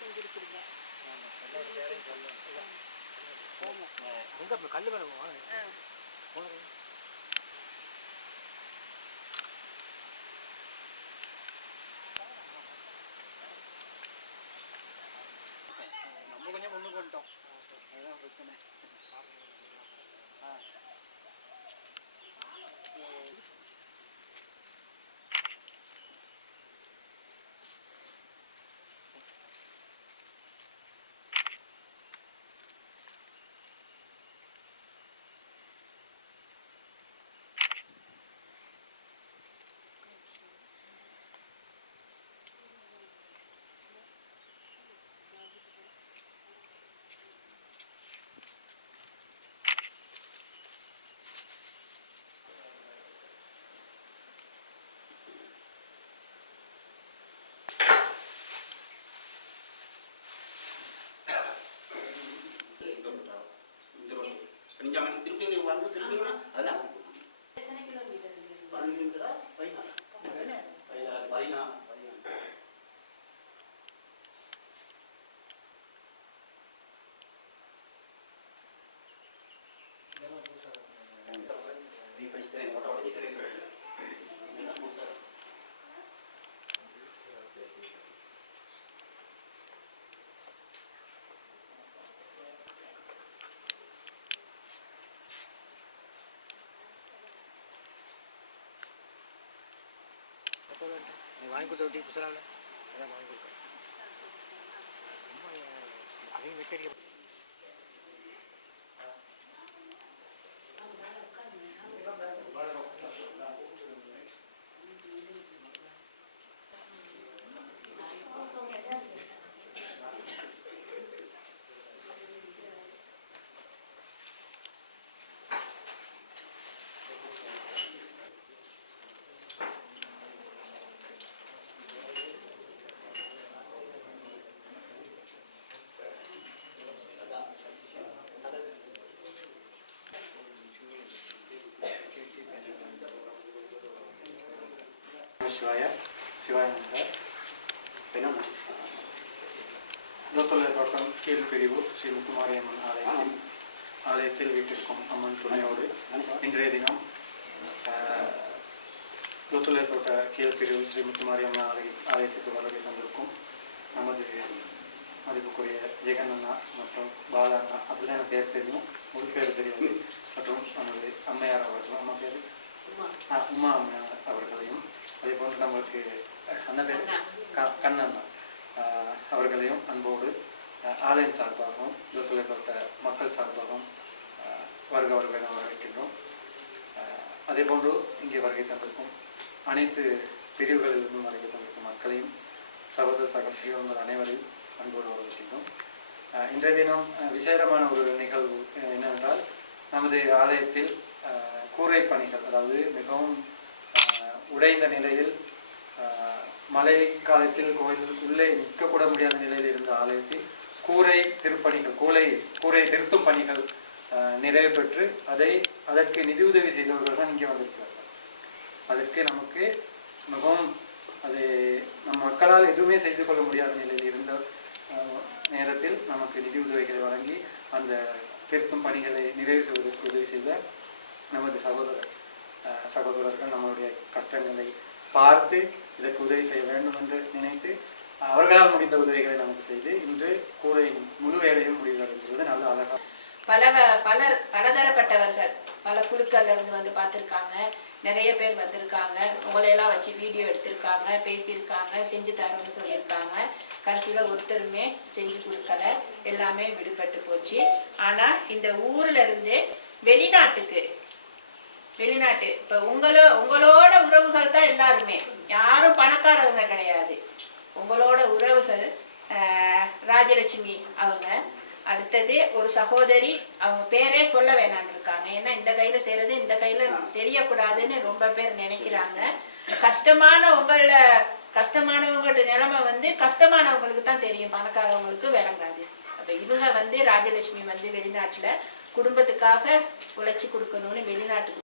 செஞ்சிருக்கீங்க அங்கே கல் மேலே. நம்ம கொஞ்சம் முன்னுக்கு வந்துட்டோம் அதுதான் பிரச்சனை திருப்பி வந்து நீ வாங்கி கொடுத்த டீ குசலால அதான் வாங்கி கொடுக்குறேன் ரொம்ப அதையும் வெச்சடிக்க சிவானந்த என்ன தோத்தொல்லை தோட்டம் கீழ்பிரிவு ஸ்ரீ முத்துமாரியம்மன் ஆலயத்தில் ஆலயத்தில் வீட்டிற்கும் அம்மன் துணையோடு இன்றைய தினம் தோத்தொல்லை தோட்ட கீழ்பிரிவு ஸ்ரீ முத்துமாரியம்மன் ஆலய ஆலயத்துக்கு வருகை தந்திருக்கும் நமது மதிப்புக்குரிய ஜெகன் அண்ணா மற்றும் பாலா அண்ணா அப்படிதான் எனக்கு பேர் தெரியும். முழு பேர் தெரியாது. மற்றும் நமது அம்மையார் அவர்கள் அம்மா பேர்? உமா அம்மையார் அவர்களையும் அதே போன்று நம்மளுக்கு அந்த பேர் கண்ணண்ணா அவர்களையும் அன்போடு ஆலயம் சார்பாகவும் தோட்ட மக்கள் சார்பாகவும் வருக வருக என வரவேற்கின்றோம். அதே போன்று இங்கே வருகை தந்திருக்கும் அனைத்து பிரிவுகளிலிருந்தும் வருகை தந்திருக்கும் மக்களையும் சகோதர சக சிவங்கள் அனைவரையும் அன்போடு வரவேற்கின்றோம். இன்றைய தினம் விசேடமான ஒரு நிகழ்வு என்னவென்றால் நமது ஆலயத்தில் கூரை பணிகள் அதாவது மிகவும் உடைந்த நிலையில் மழை காலத்தில் கோயில் உள்ளே நிற்கக்கூட முடியாத நிலையில் இருந்த ஆலயத்தில் கூரை திருப்பணிகள் கூரை கூரை திருத்தும் பணிகள் நிறைவு பெற்று அதை அதற்கு நிதியுதவி செய்தவர்கள் தான் இங்கே வந்திருக்கிறார்கள். அதற்கு நமக்கு மிகவும் அது நம் மக்களால் எதுவுமே செய்து கொள்ள முடியாத நிலையில் இருந்த நேரத்தில் நமக்கு நிதி உதவிகளை வழங்கி அந்த திருத்தும் பணிகளை நிறைவு செய்வதற்கு உதவி செய்த நமது சகோதரர். சகோதரர்கள் நம்மளுடைய கஷ்டங்களை பார்த்து இதற்கு உதவி செய்ய வேண்டும் என்று நினைத்து அவர்களால் முடிந்த உதவிகளை நமக்கு செய்து இன்று கூரையின் முழு வேலையும் முடிவடைந்துள்ளது. நல்ல அழகாக பல வ- பலர் பலதரப்பட்டவர்கள் பல குழுக்கள்ல இருந்து வந்து பார்த்துருக்காங்க. நிறைய பேர் வந்திருக்காங்க. உங்களையெல்லாம் வச்சு வீடியோ எடுத்திருக்காங்க பேசியிருக்காங்க செஞ்சு தரோம்னு சொல்லியிருக்காங்க. கடைசியில் ஒருத்தருமே செஞ்சு கொடுக்கல. எல்லாமே விடுபட்டு போச்சு. ஆனால் இந்த ஊர்ல இருந்து வெளிநாட்டுக்கு வெளிநாட்டு. இப்போ உங்களோ உங்களோட உறவுகள் தான் எல்லாருமே. யாரும் பணக்காரவங்க கிடையாது. உங்களோட உறவுகள் ஆஹ், ராஜலட்சுமி அவங்க. அடுத்தது ஒரு சகோதரி அவங்க பேரே சொல்ல வேணாம்னு இருக்காங்க ஏன்னா இந்த கையில செய்யறது இந்த கையில தெரியக்கூடாதுன்னு ரொம்ப பேர் நினைக்கிறாங்க. கஷ்டமான உங்கள கஷ்டமானவங்களோட நிலைமை வந்து கஷ்டமானவங்களுக்கு தான் தெரியும். பணக்காரவங்களுக்கு விளங்காது. அப்ப இவங்க வந்து ராஜலட்சுமி வந்து வெளிநாட்டுல குடும்பத்துக்காக உழைச்சி கொடுக்கணும்னு வெளிநாட்டுக்கு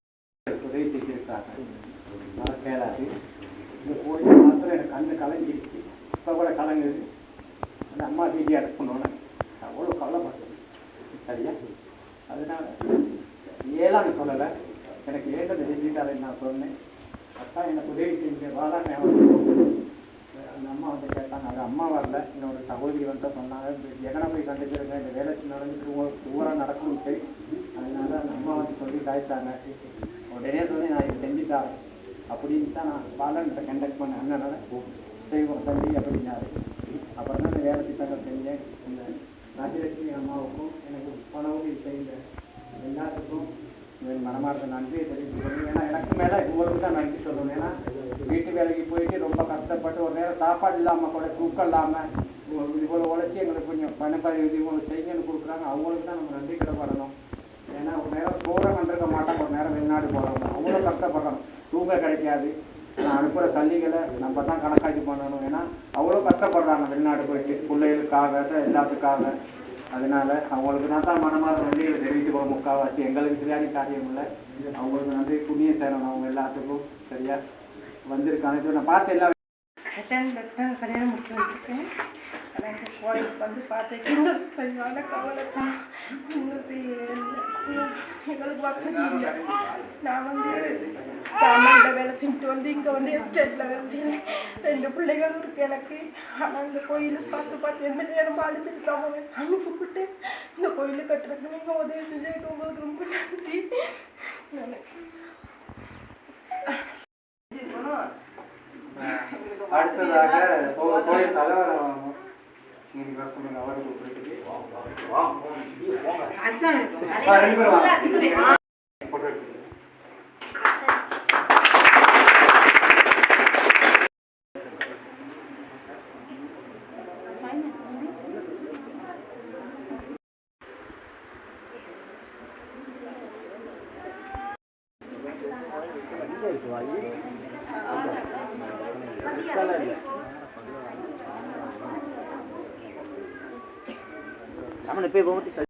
உதவி செஞ்சிருக்காங்க கேளாது இந்த கோயில் மாத்திரம் எனக்கு கண்ணு கலங்கிடுச்சு இப்போ கூட கலங்குது அந்த அம்மா வீடியோ எடுக்கணும்னு அவ்வளோ கவலைப்படுது சரியா? அதனால ஏழான்னு சொல்லலை. எனக்கு ஏற்றது செஞ்சுட்டாரு நான் சொன்னேன். அதான் எனக்கு உதவி செஞ்ச வாழா அந்த அம்மா வந்து கேட்டாங்க. அது அம்மா வரல. என்னோட சகோதரி வந்து சொன்னாங்க. இந்த போய் கண்டுக்கிறேங்க இந்த வேலை நடந்துட்டு ஊராக சரி. அதனால அந்த அம்மா வந்து சொல்லி காய்ச்சாங்க உடனே சொல்லி நான் இதை செஞ்சுட்டாரு அப்படின்னு தான் நான் பாலன்கிட்ட கண்டக்ட் பண்ணேன். அண்ணனால் செய்வோம் தம்பி அப்படின்னாரு. அப்புறம் தான் வேலை திட்டங்கள் செஞ்சேன். இந்த ராஜலட்சுமி அம்மாவுக்கும் எனக்கு பண உதவி செய்த எல்லாத்துக்கும் என் மனமார்ந்த நன்றியை தெரிவித்துக்கணும் ஏன்னா எனக்கு மேலே உங்களுக்கு தான் நன்றி சொல்லணும். ஏன்னா வீட்டு வேலைக்கு போயிட்டு ரொம்ப கஷ்டப்பட்டு ஒரு நேரம் சாப்பாடு இல்லாமல் கூட தூக்கம் இல்லாமல் இவ்வளோ உழைச்சி எங்களுக்கு கொஞ்சம் பணப்பதிவு இவ்வளோ செய்யுங்கன்னு கொடுக்குறாங்க. அவங்களுக்கு தான் நம்ம நன்றி கிடப்படணும் ஏன்னா ஒரு நேரம் தூரம் கண்டிருக்க மாட்டாங்க ஒரு நேரம் வெளிநாடு போகிறோம் அவ்வளோ கஷ்டப்படுறோம். தூங்க கிடைக்காது. நான் அனுப்புகிற சல்லிகளை நம்ம தான் கணக்காக்கி பண்ணணும். ஏன்னா அவ்வளோ கஷ்டப்படுறாங்க வெளிநாடு போயிட்டு. பிள்ளைகளுக்காக எல்லாத்துக்காக. அதனால அவங்களுக்கு நான் தான் மனமாத நன்றிகளை தெரிவித்துக்கணும் முக்கால்வாசி. எங்களுக்கு சரியான காரியம் இல்லை. அவங்களுக்கு நன்றி புண்ணியம் சேரணும் அவங்க எல்லாத்துக்கும் சரியா வந்திருக்காங்க நான் பார்த்து எல்லாம் கல்யாணம் முடிச்சு கோயிலுக்கு வந்து பார்த்துட்டு சரியான கவலை தான் எங்களுக்கு வசதி இல்லை நான் வந்து சாமான்ல வேலை செஞ்சுட்டு வந்து இங்கே வந்து எஸ்டேட்டில் வேலை செய்யறேன் ரெண்டு பிள்ளைகளும் இருக்கு எனக்கு ஆனால் இந்த கோயிலுக்கு பார்த்து பார்த்து எந்த நேரம் அழுதுருக்காம சாமி கும்பிட்டு இந்த கோயிலுக்கு கட்டுறதுக்கு நீங்கள் உதவி செஞ்சதுக்கு உங்களுக்கு ரொம்ப நன்றி அடுத்ததாக கோயில் நீங்க வர આપણે પે બહુ